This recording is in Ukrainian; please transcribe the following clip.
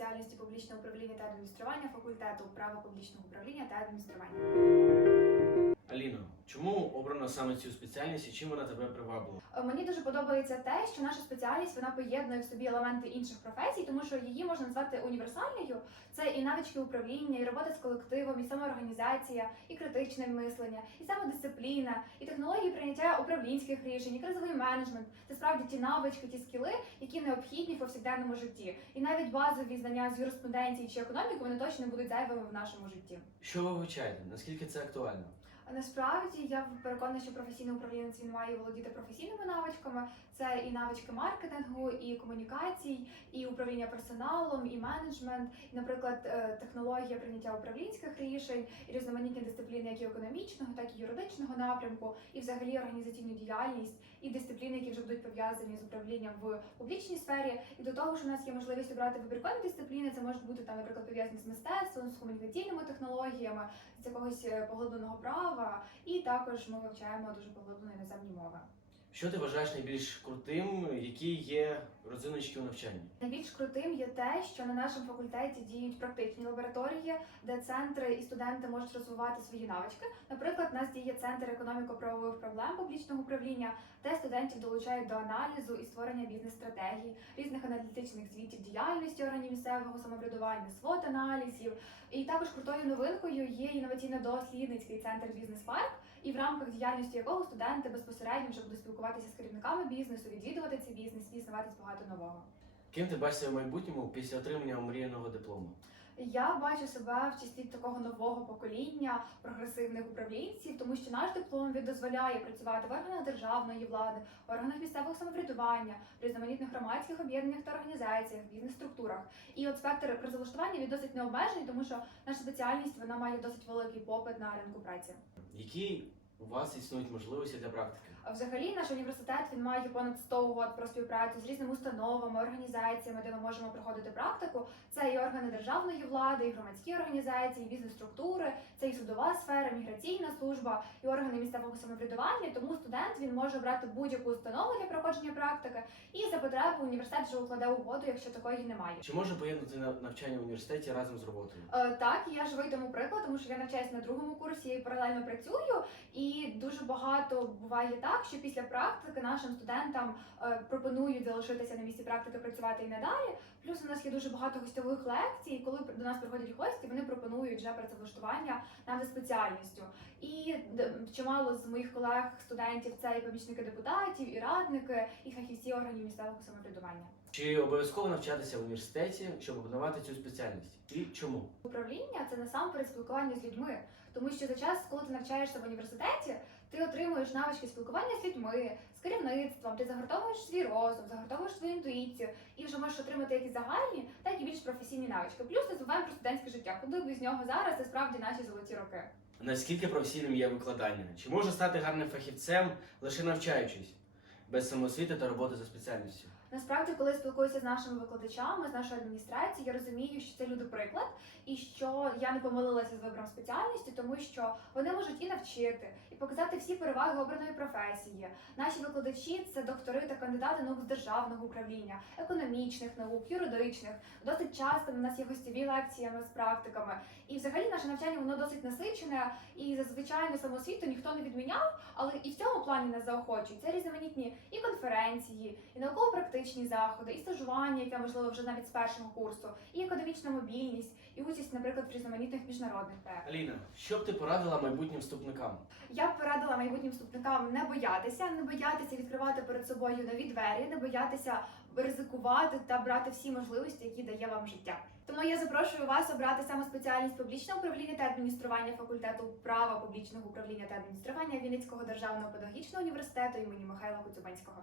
спеціальності публічне управління та адміністрування факультету права публічного управління та адміністрування. Аліно, чому обрано саме цю спеціальність і чим вона тебе привабила? Е, Мені дуже подобається те, що наша спеціальність вона поєднує в собі елементи інших професій, тому що її можна назвати універсальною. Це і навички управління, і робота з колективом, і самоорганізація, і критичне мислення, і самодисципліна, і технології прийняття управлінських рішень, і кризовий менеджмент. Це справді ті навички, ті скіли, які необхідні в повсякденному житті. І навіть базові знання з юриспруденції чи економіки вони точно не будуть зайвими в нашому житті. Що ви вивчаєте? Наскільки це актуально? Насправді я переконана, що професійний управлінець він має володіти професійними навичками. Це і навички маркетингу, і комунікацій, і управління персоналом, і менеджмент, і, наприклад, е, технологія прийняття управлінських рішень, і різноманітні дисципліни, як і економічного, так і юридичного напрямку, і взагалі організаційну діяльність, і дисципліни, які вже будуть пов'язані з управлінням в публічній сфері. І до того ж, у нас є можливість обрати вибіркові дисципліни. Це можуть бути там, наприклад, пов'язані з мистецтвом, з комунікаційними технологіями, з якогось е, поглибленого права, і також ми вивчаємо дуже поглиблено іноземні мови. Що ти вважаєш найбільш крутим, які є родзиночки у навчанні? Найбільш крутим є те, що на нашому факультеті діють практичні лабораторії, де центри і студенти можуть розвивати свої навички. Наприклад, у нас діє центр економіко-правових проблем публічного управління, де студентів долучають до аналізу і створення бізнес-стратегій, різних аналітичних звітів діяльності органів місцевого самоврядування, свод аналізів. І також крутою новинкою є інноваційно-дослідницький центр бізнес-парк, і в рамках діяльності якого студенти безпосередньо вже будуть спілкуватися з керівниками бізнесу, відвідувати цей бізнес і знаватись багато нового. Ким ти бачишся в майбутньому після отримання омріяного диплому? Я бачу себе в числі такого нового покоління прогресивних управлінців, тому що наш диплом він дозволяє працювати в органах державної влади, органах місцевого самоврядування, в різноманітних громадських об'єднаннях та організаціях, бізнес-структурах. І от спектр працевлаштування він досить необмежений, тому що наша спеціальність вона має досить великий попит на ринку праці. Які у вас існують можливості для практики? Взагалі, наш університет він має понад 100 угод про співпрацю з різними установами, організаціями, де ми можемо проходити практику. Це і органи державної влади, і громадські організації, і бізнес-структури, це і судова сфера, міграційна служба, і органи місцевого самоврядування. Тому студент він може обрати будь-яку установу для проходження практики, і за потреби університет вже укладе угоду, якщо такої немає. Чи можна поєднати на- навчання в університеті разом з роботою? Е, Так, я живий тому приклад, тому що я навчаюся на другому курсі і паралельно працюю. І дуже багато буває так, що після практики нашим студентам е, пропонують залишитися на місці практики, працювати і надалі. Плюс у нас є дуже багато гостьових лекцій. і Коли до нас приходять гості, вони пропонують вже працевлаштування нам за спеціальністю. І чимало з моїх колег студентів це і помічники депутатів, і радники, і фахівці органів місцевого самоврядування. Чи обов'язково навчатися в університеті, щоб опанувати цю спеціальність? І чому? Управління це насамперед спілкування з людьми, тому що за час, коли ти навчаєшся в університеті, ти отримуєш навички спілкування з людьми, з керівництвом, ти загортовуєш свій розум, загортовуєш свою інтуїцію і вже можеш отримати як і загальні, так і більш професійні навички. Плюс не забуваємо про студентське життя. Куди без нього зараз це справді наші золоті роки. Наскільки професійним є викладання? Чи можна стати гарним фахівцем лише навчаючись, без самоосвіти та роботи за спеціальністю? Насправді, коли спілкуюся з нашими викладачами, з нашою адміністрацією, я розумію, що це люди приклад, і що я не помилилася з вибором спеціальності, тому що вони можуть і навчити, і показати всі переваги обраної професії. Наші викладачі це доктори та кандидати наук з державного управління, економічних наук, юридичних. Досить часто у нас є гостєві лекції з практиками. І взагалі наше навчання воно досить насичене, і зазвичай на самосвіту ніхто не відміняв, але і в цьому плані нас заохочують. Це різноманітні і конференції, і науково-практичні заходи, і стажування, яке можливо вже навіть з першого курсу, і академічна мобільність, і участь, наприклад, в різноманітних міжнародних проектах. Аліна, що б ти порадила майбутнім вступникам? Я б порадила майбутнім вступникам не боятися, не боятися відкривати перед собою нові двері, не боятися ризикувати та брати всі можливості, які дає вам життя. Тому я запрошую вас обрати саме спеціальність публічне управління та адміністрування факультету права публічного управління та адміністрування Вінницького державного педагогічного університету імені Михайла Коцюбинського.